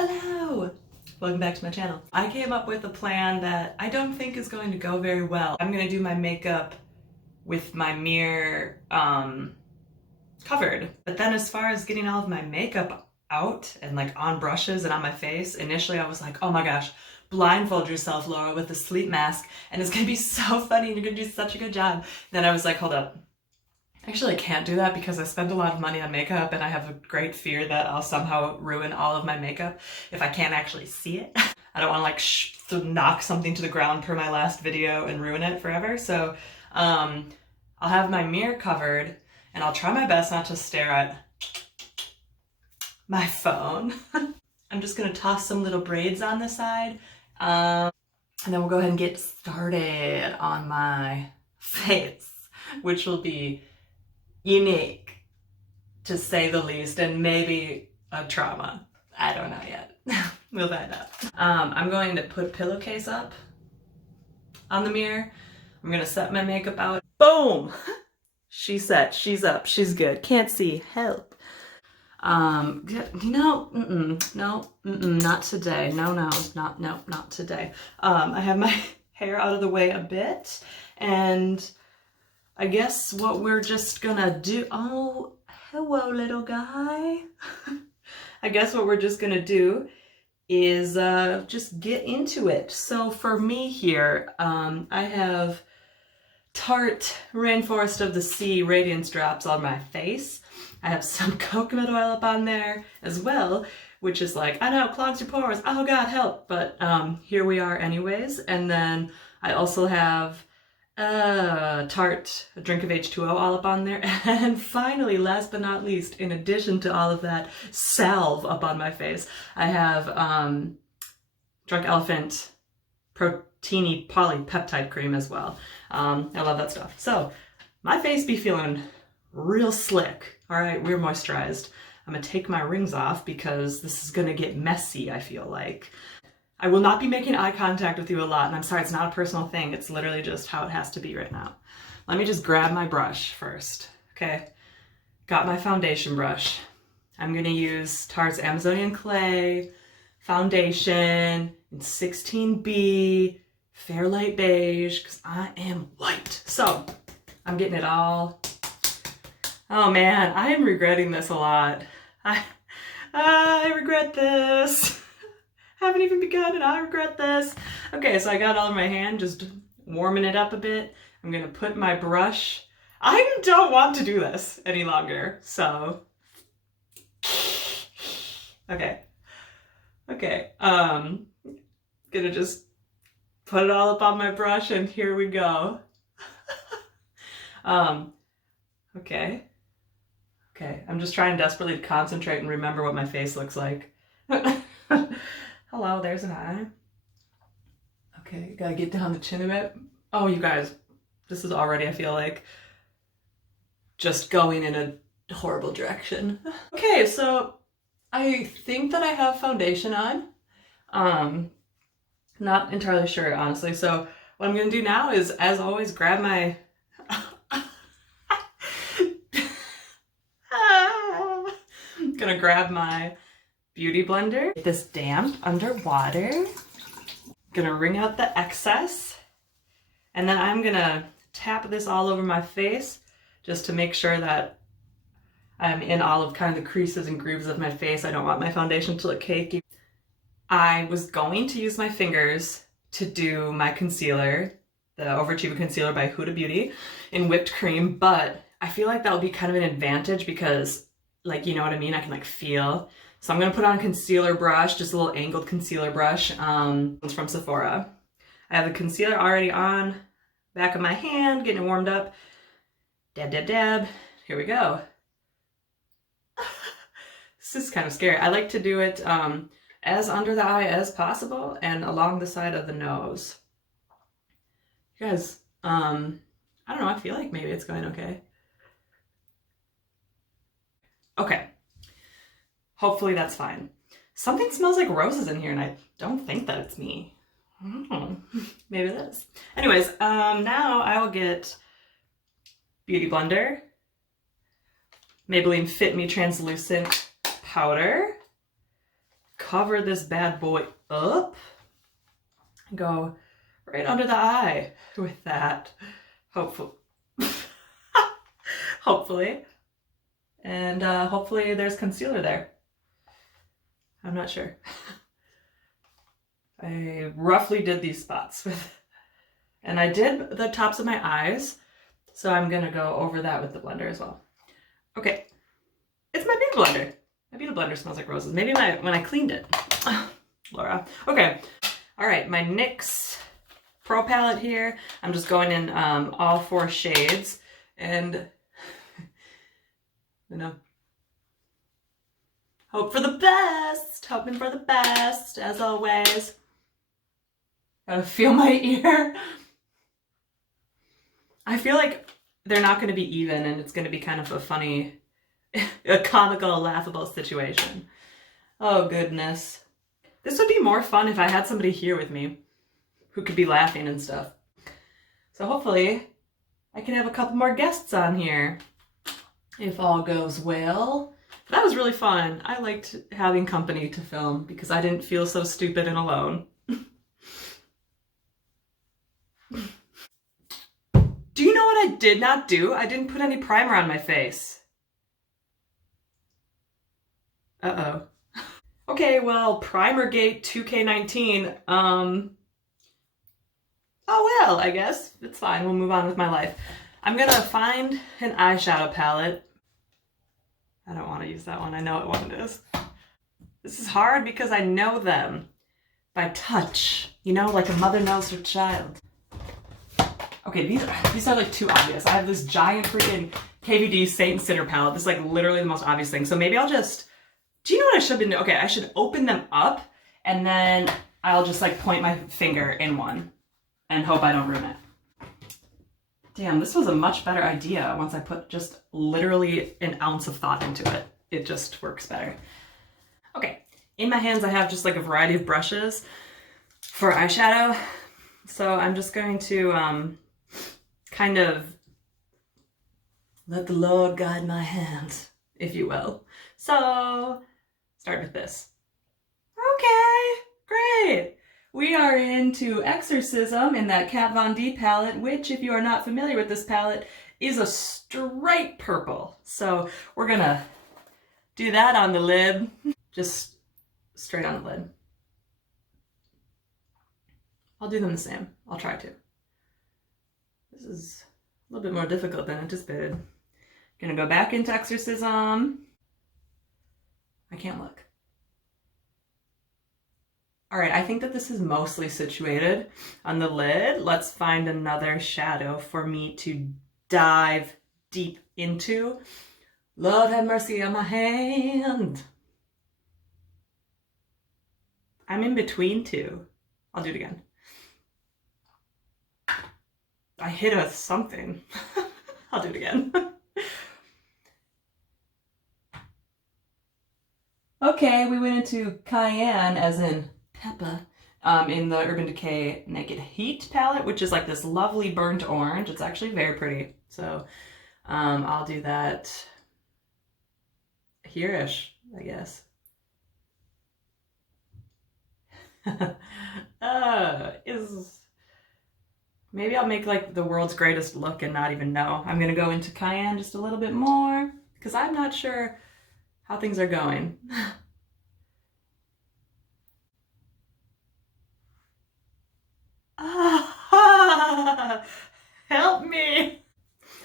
Hello! Welcome back to my channel. I came up with a plan that I don't think is going to go very well. I'm gonna do my makeup with my mirror covered. But then as far as getting all of my makeup out and like on brushes and on my face, initially I was like, oh my gosh, blindfold yourself, Laura, with a sleep mask and it's gonna be so funny and you're gonna do such a good job. Then I was like, hold up. Actually, I can't do that because I spend a lot of money on makeup and I have a great fear that I'll somehow ruin all of my makeup if I can't actually see it. I don't want to like knock something to the ground per my last video and ruin it forever. So I'll have my mirror covered and I'll try my best not to stare at my phone. I'm just gonna toss some little braids on the side and then we'll go ahead and get started on my face, which will be unique, to say the least, and maybe a trauma. I don't know yet. We'll find out. I'm going to put a pillowcase up on the mirror. I'm gonna set my makeup out. Boom! She's set, she's up, she's good. Can't see, help. No, not today. Not today. I have my hair out of the way a bit, and I guess what we're just gonna do, oh, hello little guy. I guess what we're just gonna do is just get into it. So for me here, I have Tarte Rainforest of the Sea Radiance Drops on my face. I have some coconut oil up on there as well, which is like, I know, clogs your pores, oh God, help. But here we are anyways. And then I also have Tarte Drink of H2O all up on there. And finally, last but not least, in addition to all of that salve up on my face, I have Drunk Elephant Protini Polypeptide Cream as well. I love that stuff. So my face be feeling real slick. All right, we're moisturized. I'm gonna take my rings off because this is gonna get messy, I feel like. I will not be making eye contact with you a lot, and I'm sorry, it's not a personal thing. It's literally just how it has to be right now. Let me just grab my brush first, okay? Got my foundation brush. I'm gonna use Tarte's Amazonian Clay foundation in 16B, fair light beige, because I am white. So, I'm getting it all. Oh man, I am regretting this a lot. I regret this. Haven't even begun and I regret this. Okay, so I got all in my hand, just warming it up a bit. I'm gonna put my brush. I don't want to do this any longer, so. Okay. Gonna just put it all up on my brush and here we go. Okay, I'm just trying desperately to concentrate and remember what my face looks like. Hello, there's an eye. Okay, gotta get down the chin a bit. Oh, you guys, this is already, I feel like, just going in a horrible direction. Okay, so I think that I have foundation on. Not entirely sure, honestly. So what I'm gonna do now is, as always, grab my gonna grab my beauty blender, get this damp underwater, gonna wring out the excess, and then I'm gonna tap this all over my face just to make sure that I'm in all of kind of the creases and grooves of my face. I don't want my foundation to look cakey. I was going to use my fingers to do my concealer, the Overachiever Concealer by Huda Beauty in whipped cream, but I feel like that would be kind of an advantage because, like, you know what I mean? I can like feel. So I'm gonna put on a concealer brush, just a little angled concealer brush. It's from Sephora. I have the concealer already on, back of my hand, getting it warmed up. Dab, dab, dab. Here we go. This is kind of scary. I like to do it as under the eye as possible and along the side of the nose. You guys, I don't know, I feel like maybe it's going okay. Okay. Hopefully that's fine. Something smells like roses in here and I don't think that it's me. Maybe it is. Anyways, now I will get Beauty Blender, Maybelline Fit Me Translucent Powder, cover this bad boy up and go right under the eye with that. Hopefully. Hopefully. And hopefully there's concealer there. I'm not sure. I roughly did these spots with, and I did the tops of my eyes, so I'm gonna go over that with the blender as well. Okay, it's my beauty blender. My beauty blender smells like roses. Maybe when I cleaned it. Laura. Okay, all right, my NYX Pro palette here. I'm just going in all 4 shades, and you know, hope for the best, hoping for the best, as always. Gotta feel my ear. I feel like they're not gonna be even, and it's gonna be kind of a funny, a comical, laughable situation. Oh goodness. This would be more fun if I had somebody here with me who could be laughing and stuff. So hopefully I can have a couple more guests on here if all goes well. That was really fun. I liked having company to film because I didn't feel so stupid and alone. Do you know what I did not do? I didn't put any primer on my face. Uh-oh. Okay, well, Primergate 2K19, oh well, I guess. It's fine, we'll move on with my life. I'm gonna find an eyeshadow palette. I don't want to use that one, I know what one it is. This is hard because I know them by touch, you know, like a mother knows her child. Okay, these are like too obvious. I have this giant freaking KVD Saint and Sinner palette. This is like literally the most obvious thing. So maybe I'll just, do you know what I should have been doing? Okay, I should open them up and then I'll just like point my finger in one and hope I don't ruin it. Damn, this was a much better idea once I put just literally an ounce of thought into it. It just works better. Okay, in my hands I have just like a variety of brushes for eyeshadow. So I'm just going to kind of let the Lord guide my hands, if you will. So start with this. Okay, great. We are into Exorcism in that Kat Von D palette, which, if you are not familiar with this palette, is a straight purple. So we're gonna do that on the lid, just straight on the lid. I'll do them the same. I'll try to. This is a little bit more difficult than anticipated. Gonna go back into Exorcism. I can't look. All right, I think that this is mostly situated on the lid. Let's find another shadow for me to dive deep into. Lord have mercy on my hand. I'm in between two. I'll do it again. I hit a something. I'll do it again. Okay, we went into Cayenne, as in pepper, in the Urban Decay Naked Heat palette, which is like this lovely burnt orange. It's actually very pretty. So I'll do that here-ish, I guess. Maybe I'll make like the world's greatest look and not even know. I'm gonna go into Cayenne just a little bit more because I'm not sure how things are going. Help me!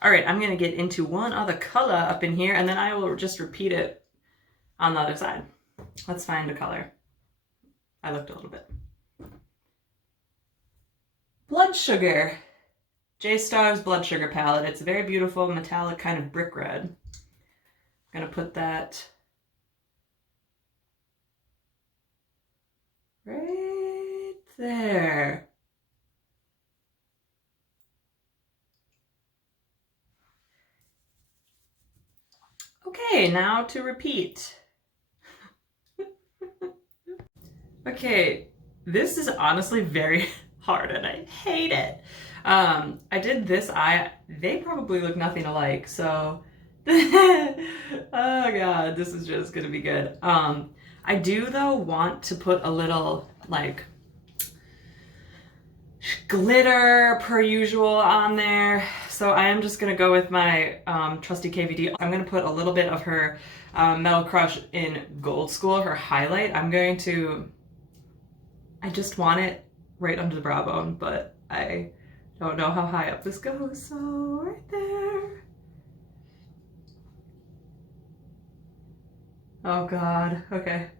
All right, I'm gonna get into one other color up in here and then I will just repeat it on the other side. Let's find a color. I looked a little bit. Blood Sugar. J-Star's Blood Sugar palette. It's a very beautiful metallic kind of brick red. I'm gonna put that right there. Okay, now to repeat. Okay, this is honestly very hard and I hate it. I did this eye. They probably look nothing alike, so oh god, this is just gonna be good. I do though want to put a little like glitter per usual on there. So I am just gonna go with my trusty KVD. I'm gonna put a little bit of her Metal Crush in Gold School, her highlight. I just want it right under the brow bone, but I don't know how high up this goes, so right there. Oh God, okay.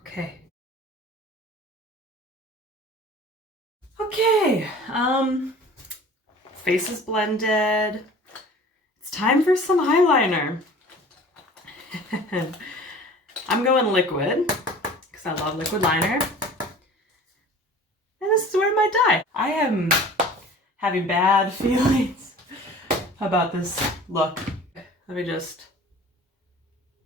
Okay. Okay, face is blended. It's time for some eyeliner. I'm going liquid, because I love liquid liner. And this is where my dye. I am having bad feelings about this look. Let me just...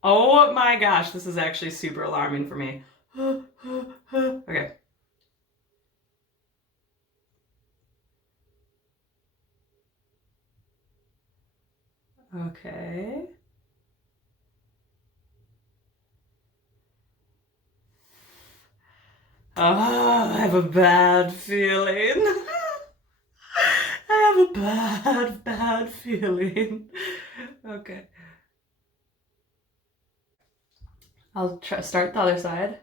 Oh my gosh, this is actually super alarming for me. Okay. Okay. Oh, I have a bad feeling. I have a bad feeling. Okay. I'll start the other side.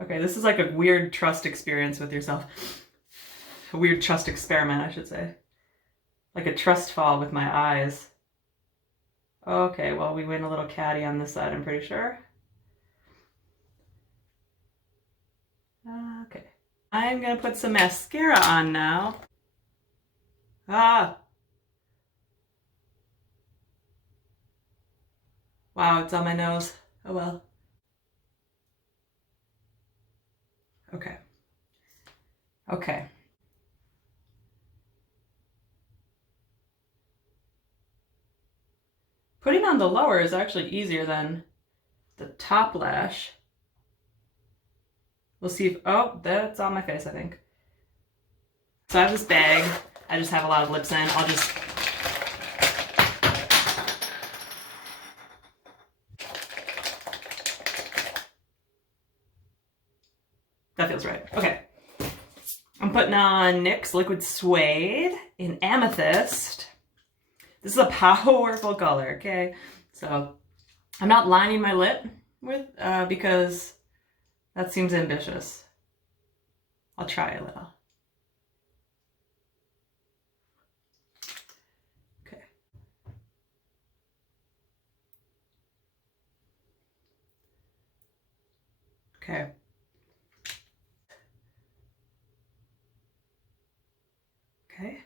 Okay, this is like a weird trust experience with yourself. A weird trust experiment, I should say. Like a trust fall with my eyes. Okay, well, we went a little catty on this side, I'm pretty sure. Okay. I'm gonna put some mascara on now. Ah! Wow, it's on my nose. Oh well. Okay. Okay. Putting on the lower is actually easier than the top lash. We'll see if, oh, that's on my face, I think. So I have this bag. I just have a lot of lips in. I'll just... That feels right. Okay. I'm putting on NYX Liquid Suede in Amethyst. This is a powerful color, okay? So I'm not lining my lip with, because that seems ambitious. I'll try a little. Okay. Okay. Okay.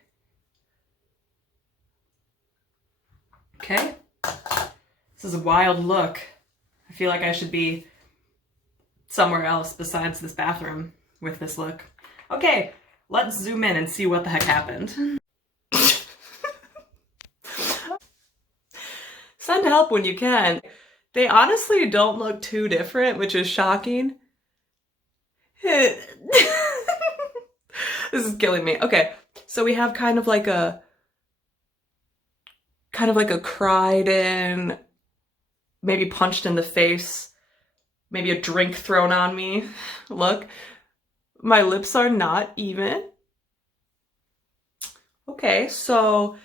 Okay. This is a wild look. I feel like I should be somewhere else besides this bathroom with this look. Okay, let's zoom in and see what the heck happened. Send help when you can. They honestly don't look too different, which is shocking. This is killing me. Okay, so we have kind of like a cried in, maybe punched in the face, maybe a drink thrown on me look. My lips are not even. Okay, so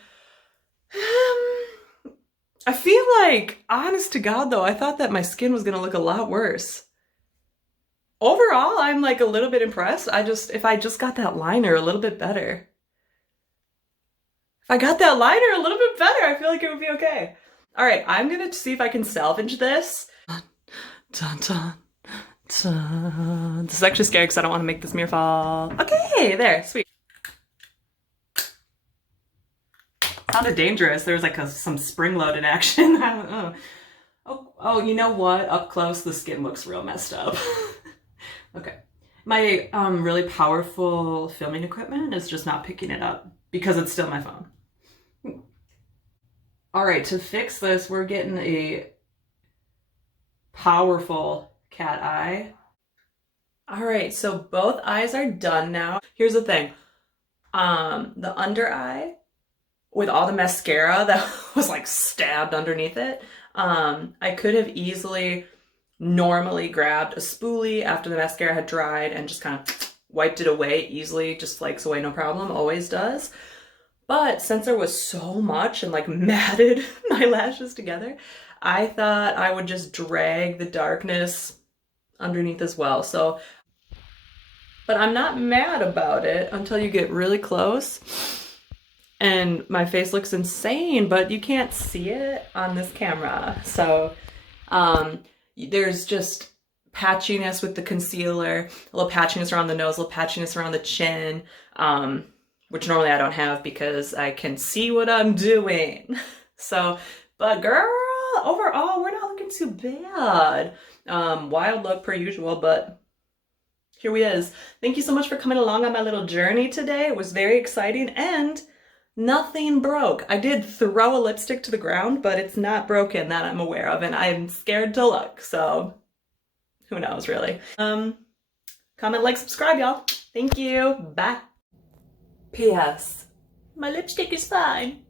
I feel like, honest to God though, I thought that my skin was gonna look a lot worse. Overall, I'm like a little bit impressed. If I just got that liner a little bit better. If I got that liner a little bit better, I feel like it would be okay. All right, I'm gonna see if I can salvage this. Dun, dun, dun. This is actually scary because I don't want to make this mirror fall. Okay, there, sweet. Sounded dangerous. There was like some spring-loaded action. I don't know. Oh, you know what? Up close, the skin looks real messed up. Okay. My really powerful filming equipment is just not picking it up because it's still my phone. All right, to fix this, we're getting a powerful cat eye. All right, so both eyes are done now. Here's the thing. The under eye, with all the mascara that was like stabbed underneath it, I could have easily normally grabbed a spoolie after the mascara had dried and just kind of wiped it away easily, just flakes away, no problem, always does. But since there was so much and like matted my lashes together, I thought I would just drag the darkness underneath as well. So, but I'm not mad about it until you get really close and my face looks insane, but you can't see it on this camera. So, there's just patchiness with the concealer, a little patchiness around the nose, a little patchiness around the chin, which normally I don't have because I can see what I'm doing. So, but girl, overall, we're not looking too bad. Wild look per usual, but here we is. Thank you so much for coming along on my little journey today. It was very exciting and nothing broke. I did throw a lipstick to the ground, but it's not broken that I'm aware of, and I'm scared to look, so who knows, really. Comment, like, subscribe, y'all. Thank you. Bye. P.S. My lipstick is fine.